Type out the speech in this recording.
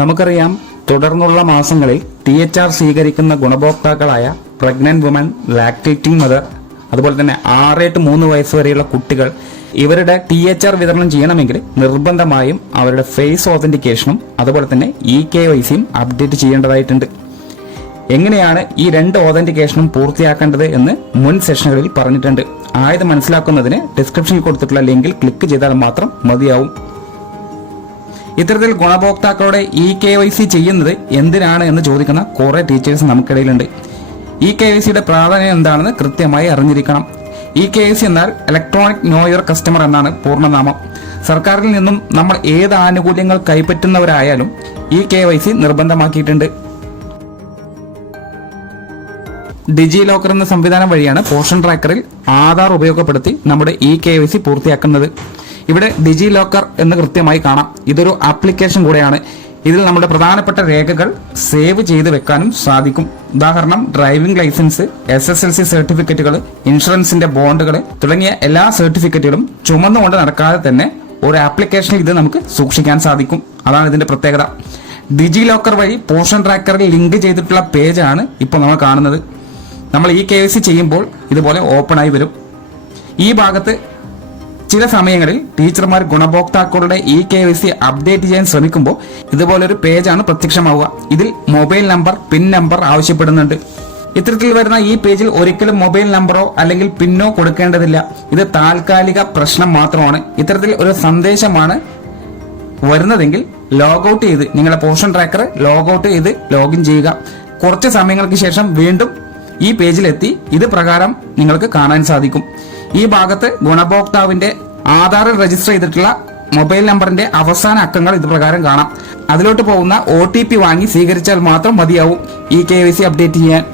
നമുക്കറിയാം, തുടർന്നുള്ള മാസങ്ങളിൽ THR സ്വീകരിക്കുന്ന ഗുണഭോക്താക്കളായ പ്രഗ്നന്റ് വുമൻ, ലാക്ടേറ്റിംഗ് മദർ, അതുപോലെ തന്നെ 6 to 3 വയസ്സ് വരെയുള്ള കുട്ടികൾ ഇവരുടെ THR വിതരണം ചെയ്യണമെങ്കിൽ നിർബന്ധമായും അവരുടെ ഫേസ് ഓതന്റിക്കേഷനും അതുപോലെ തന്നെ eKYCയും അപ്ഡേറ്റ് ചെയ്യേണ്ടതായിട്ടുണ്ട്. എങ്ങനെയാണ് ഈ 2 ഓതന്റിക്കേഷനും പൂർത്തിയാക്കേണ്ടത് എന്ന് മുൻ സെഷനുകളിൽ പറഞ്ഞിട്ടുണ്ട്. ആയത് മനസ്സിലാക്കുന്നതിന് ഡിസ്ക്രിപ്ഷനിൽ കൊടുത്തിട്ടുള്ള ലിങ്കിൽ ക്ലിക്ക് ചെയ്താൽ മാത്രം മതിയാവും. ഇത്തരത്തിൽ ഗുണഭോക്താക്കളുടെ eKYC ചെയ്യുന്നത് എന്തിനാണ് എന്ന് ചോദിക്കുന്ന കുറെ ടീച്ചേഴ്സ് നമുക്കിടയിലുണ്ട്. eKYCയുടെ പ്രാധാന്യം എന്താണെന്ന് കൃത്യമായി അറിഞ്ഞിരിക്കണം. eKYC എന്നാൽ ഇലക്ട്രോണിക് നോ യുവർ കസ്റ്റമർ എന്നാണ് പൂർണ്ണനാമം. സർക്കാരിൽ നിന്നും നമ്മൾ ഏത് ആനുകൂല്യങ്ങൾ കൈപ്പറ്റുന്നവരായാലും eKYC നിർബന്ധമാക്കിയിട്ടുണ്ട്. ഡിജി ലോക്കർ എന്ന സംവിധാനം വഴിയാണ് പോഷൻ ട്രാക്കറിൽ ആധാർ ഉപയോഗപ്പെടുത്തി നമ്മുടെ eKYC പൂർത്തിയാക്കുന്നത്. ഇവിടെ ഡിജി ലോക്കർ എന്ന് കൃത്യമായി കാണാം. ഇതൊരു ആപ്ലിക്കേഷൻ കൂടെയാണ്. ഇതിൽ നമ്മുടെ പ്രധാനപ്പെട്ട രേഖകൾ സേവ് ചെയ്ത് വെക്കാനും സാധിക്കും. ഉദാഹരണം, ഡ്രൈവിംഗ് ലൈസൻസ്, SSLC സർട്ടിഫിക്കറ്റുകൾ, ഇൻഷുറൻസിന്റെ ബോണ്ടുകൾ തുടങ്ങിയ എല്ലാ സർട്ടിഫിക്കറ്റുകളും ചുമന്നുകൊണ്ട് നടക്കാതെ തന്നെ ഒരു ആപ്ലിക്കേഷനിൽ ഇത് നമുക്ക് സൂക്ഷിക്കാൻ സാധിക്കും. അതാണ് ഇതിന്റെ പ്രത്യേകത. ഡിജി ലോക്കർ വഴി പോഷൻ ട്രാക്കറിൽ ലിങ്ക് ചെയ്തിട്ടുള്ള പേജാണ് ഇപ്പോൾ നമ്മൾ കാണുന്നത്. നമ്മൾ eKYC ചെയ്യുമ്പോൾ ഇതുപോലെ ഓപ്പൺ ആയി വരും. ഈ ഭാഗത്ത് ചില സമയങ്ങളിൽ ടീച്ചർമാർ ഗുണഭോക്താക്കളുടെ eKYC അപ്ഡേറ്റ് ചെയ്യാൻ ശ്രമിക്കുമ്പോൾ ഇതുപോലൊരു പേജാണ് പ്രത്യക്ഷമാവുക. ഇതിൽ മൊബൈൽ നമ്പർ, പിൻ നമ്പർ ആവശ്യപ്പെടുന്നുണ്ട്. ഇത്തരത്തിൽ വരുന്ന ഈ പേജിൽ ഒരിക്കലും മൊബൈൽ നമ്പറോ അല്ലെങ്കിൽ പിന്നോ കൊടുക്കേണ്ടതില്ല. ഇത് താൽക്കാലിക പ്രശ്നം മാത്രമാണ്. ഇത്തരത്തിൽ ഒരു സന്ദേശമാണ് വരുന്നതെങ്കിൽ ലോഗൌട്ട് ചെയ്ത് നിങ്ങളുടെ പോഷൻ ട്രാക്കർ ലോഗൌട്ട് ചെയ്ത് ലോഗിൻ ചെയ്യുക. കുറച്ച് സമയങ്ങൾക്ക് ശേഷം വീണ്ടും ഈ പേജിലെത്തി ഇത് പ്രകാരം നിങ്ങൾക്ക് കാണാൻ സാധിക്കും. ഈ ഭാഗത്ത് ഗുണഭോക്താവിന്റെ ആധാറിൽ രജിസ്റ്റർ ചെയ്തിട്ടുള്ള മൊബൈൽ നമ്പറിന്റെ അവസാന അക്കങ്ങൾ ഇത് പ്രകാരം കാണാം. അതിലോട്ട് പോകുന്ന OTP വാങ്ങി സ്വീകരിച്ചാൽ മാത്രം മതിയാവും eKYC അപ്ഡേറ്റ് ചെയ്യാൻ.